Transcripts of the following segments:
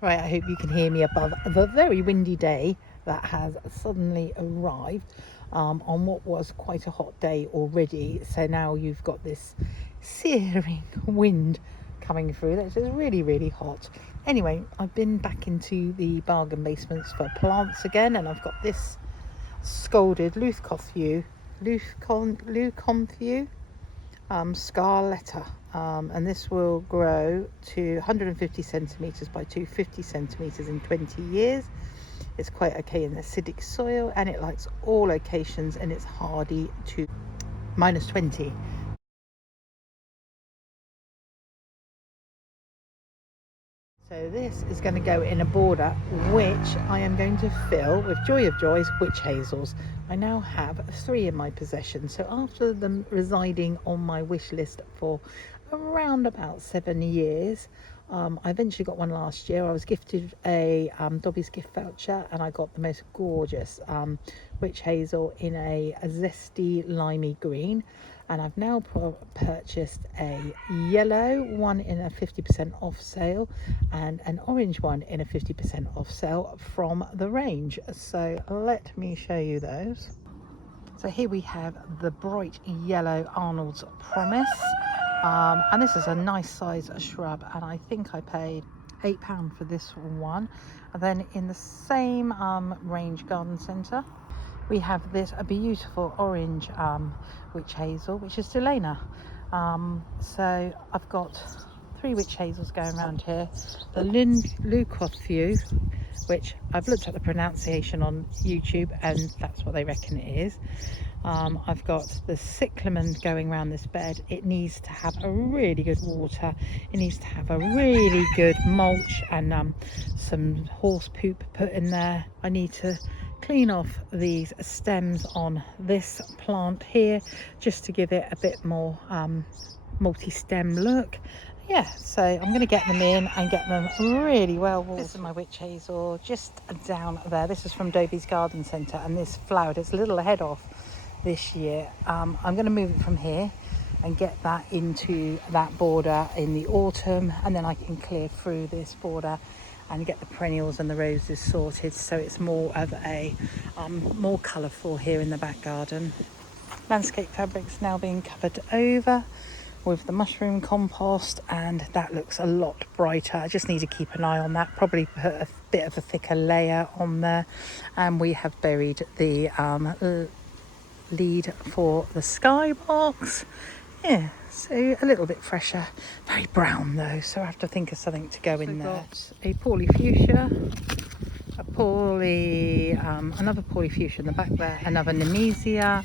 Right, I hope you can hear me above the very windy day that has suddenly arrived on what was quite a hot day already. So now you've got this searing wind coming through. That's just really, really hot. Anyway, I've been back into the bargain basements for plants again, and I've got this scalded Leucotheu, Scarletta, and this will grow to 150 centimeters by 250 centimeters in 20 years. It's quite okay in acidic soil, and it likes all locations, and it's hardy to -20. So this is going to go in a border which I am going to fill with Joy of Joys witch hazels. I now have 3 in my possession. So after them residing on my wish list for around about 7 years, I eventually got one last year. I was gifted a Dobby's gift voucher, and I got the most gorgeous witch hazel in a zesty limey green. And I've now purchased a yellow one in a 50% off sale and an orange one in a 50% off sale from the range. So let me show you those. So here we have the bright yellow Arnold's Promise, and this is a nice size shrub, and I think I paid £8 for this one. And then in the same range garden centre we have this a beautiful orange witch hazel, which is Delana. So I've got 3 witch hazels going around here. The Leucotheu, which I've looked at the pronunciation on YouTube, and that's what they reckon it is. I've got the cyclamen going around this bed. It needs to have a really good water. It needs to have a really good mulch and some horse poop put in there. I need to clean off these stems on this plant here just to give it a bit more multi-stem look. Yeah, so I'm going to get them in and get them really well watered. This is my witch hazel just down there. This is from Dobby's Garden Centre, and this flowered. It's a little ahead off this year. I'm going to move it from here and get that into that border in the autumn, and then I can clear through this border and get the perennials and the roses sorted, so it's more of a more colourful here in the back garden. Landscape fabric's now being covered over with the mushroom compost, and that looks a lot brighter. I just need to keep an eye on that, probably put a bit of a thicker layer on there. And we have buried the lead for the skybox. Yeah, so a little bit fresher, very brown though, so I have to think of something to go in there. Got a polyfuchsia, another polyfuchsia in the back there, another nemesia,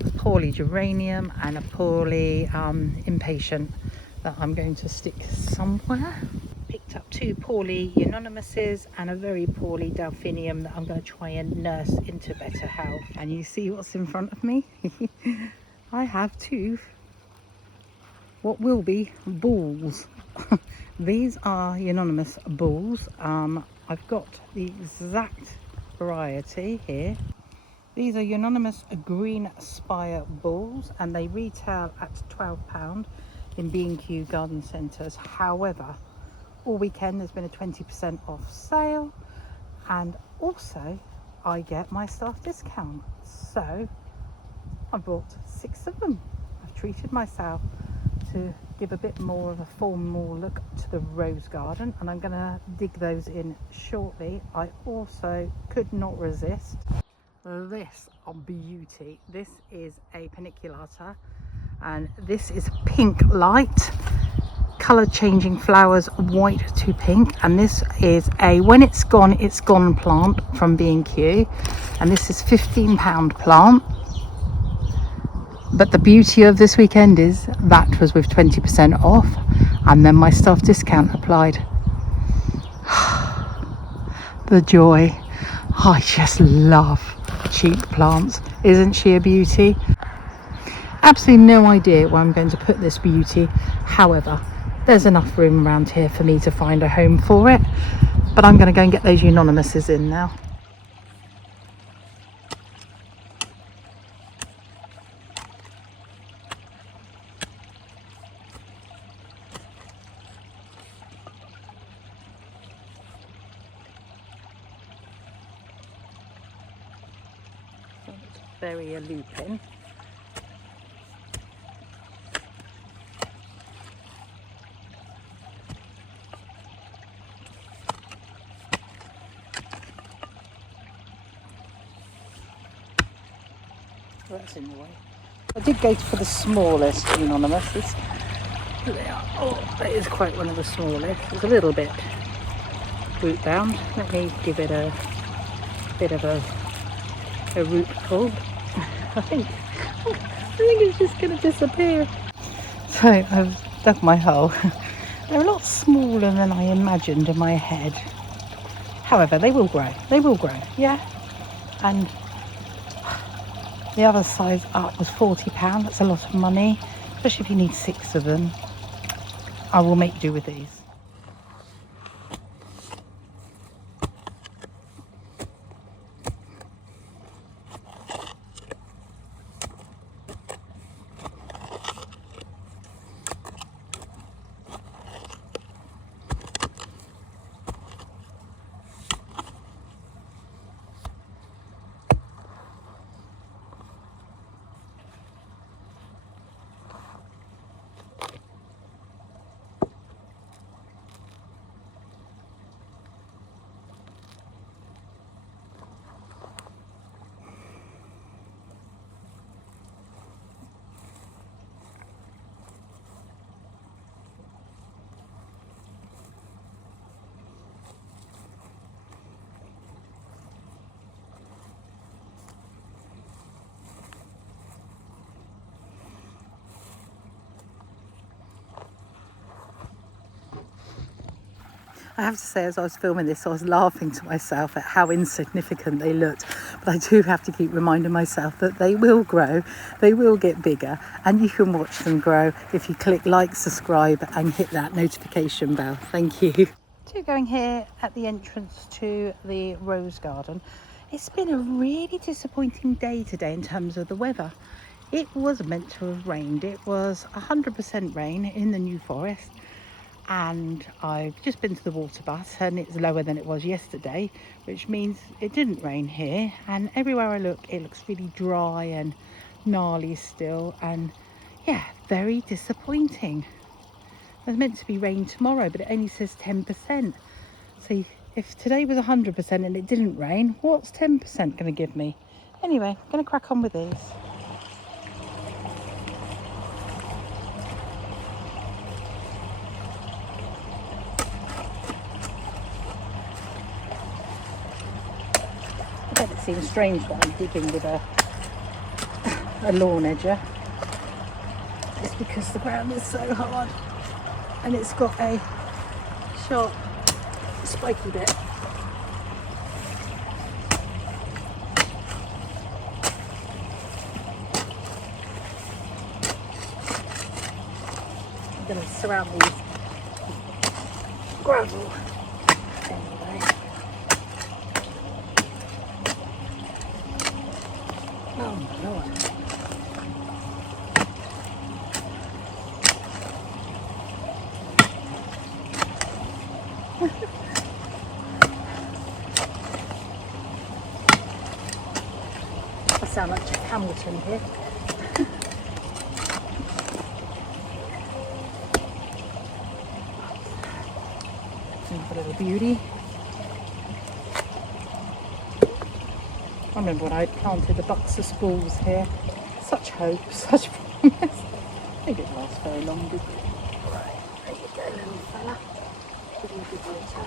a poly geranium, and a poly impatient that I'm going to stick somewhere. Picked up 2 poly unanimouses and a very poly delphinium that I'm going to try and nurse into better health. And you see what's in front of me? I have 2 what will be balls. These are unanimous balls. I've got the exact variety here. These are unanimous green spire balls, and they retail at £12 in B&Q garden centres. However, all weekend there's been a 20% off sale, and also I get my staff discount, so I bought 6 of them. I've treated myself to give a bit more of a formal look to the rose garden, and I'm going to dig those in shortly. I also could not resist this beauty. This is a paniculata, and this is pink light, color changing flowers, white to pink, and this is a when it's gone plant from B&Q, and this is £15 plant. But the beauty of this weekend is that was with 20% off, and then my staff discount applied. The joy. I just love cheap plants. Isn't she a beauty? Absolutely no idea where I'm going to put this beauty. However, there's enough room around here for me to find a home for it. But I'm going to go and get those unanimouses in now. bury a loop in. That's in the way. I did go for the smallest anonymous. That is quite one of the smallest. It's a little bit root bound. Let me give it a bit of a root pull. I think it's just going to disappear. So I've dug my hole. They're a lot smaller than I imagined in my head. However, they will grow. They will grow, yeah. And the other size up was £40. That's a lot of money, especially if you need 6 of them. I will make do with these. I have to say, as I was filming this, I was laughing to myself at how insignificant they looked. But I do have to keep reminding myself that they will grow, they will get bigger, and you can watch them grow if you click like, subscribe, and hit that notification bell. Thank you. So going here at the entrance to the rose garden, it's been a really disappointing day today in terms of the weather. It was meant to have rained. It was 100% rain in the New Forest. And I've just been to the water butt and it's lower than it was yesterday, which means it didn't rain here, and everywhere I look it looks really dry and gnarly still, and yeah, very disappointing. There's meant to be rain tomorrow, but it only says 10%. So if today was 100% and it didn't rain, what's 10% going to give me? Anyway, I'm going to crack on with these. It seems strange that I'm digging with a lawn edger. It's because the ground is so hard and it's got a sharp spiky bit. I'm going to surround these gravel anyway. Oh my lord. I sound like Jack Hamilton here. A little beauty. I remember when I planted the bucks of spools here. Such hope, such promise. I think it lasts very long, did it? Right, there you go, little fella. Give him a good water.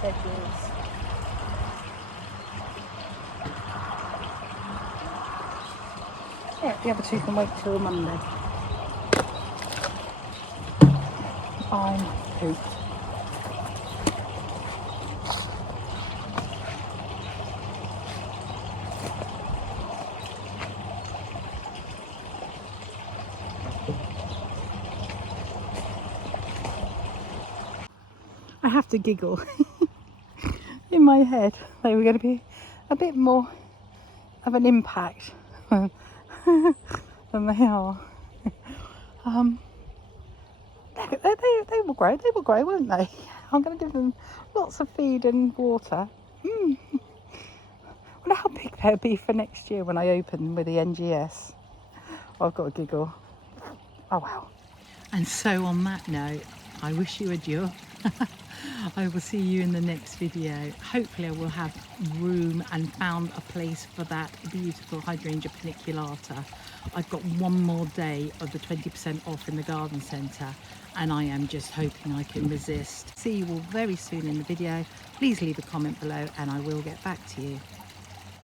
sedges. Yeah, the other two can wait till Monday. I'm pooped. I have to giggle. In my head they were going to be a bit more of an impact than they are. They will grow, won't they? I'm going to give them lots of feed and water. I wonder how big they'll be for next year when I open with the NGS. I've got a giggle. Oh wow. And so on that note, I wish you adieu. I will see you in the next video. Hopefully I will have room and found a place for that beautiful hydrangea paniculata. I've got one more day of the 20% off in the garden centre and I am just hoping I can resist. See you all very soon in the video. Please leave a comment below and I will get back to you.